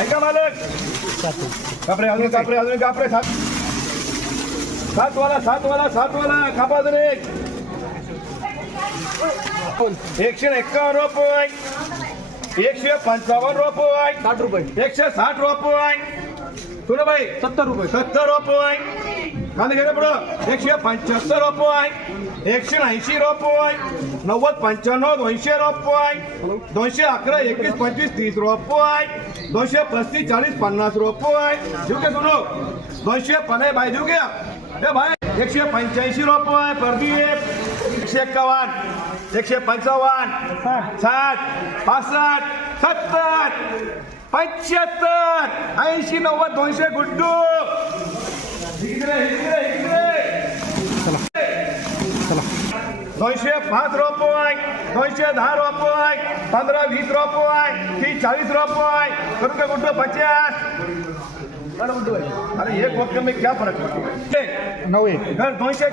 ऐका मालक. कापरे अजून कापरे अजून कापरे सात. सात वाला सात वाला सात वाला कापा अजून एक. एकशे एक्कावन्न रुपये. एकशे पंचावन्न रुपये. साठ रुपये. एकशे साठ रुपये. तुला बाई सत्तर रुपये. सत्तर रुपये. कांदे गेले पुढं. एकशे पंच्याहत्तर रुपये. एकशे ऐंशी रुपये. नव्वद पंच्याण्णव दोनशे रुपये. दोनशे अकरा एकवीस पंचवीस तीस रोपो आहे दोनशे पस्तीस चाळीस पन्नास रुपये. देऊ का सुनो? दोनशे पन्नास बाय देऊ घ्या ए भाई एकशे पंच्याऐंशी रोपो आहे परदी एकशे एक्कावन्न. एकशे पंचावन्न. साठ पासष्ट सत्तर पंच्याहत्तर ऐंशी नव्वद दोनशे गुड्डू. दोनशे पाच रुपये दोनशे दहा रुपये पंधरा वीस रुपये तीस चाळीस रुपये करू का गुड्डू पचास? अरे एक वक्त में क्या फरक नऊ एक. दोनशे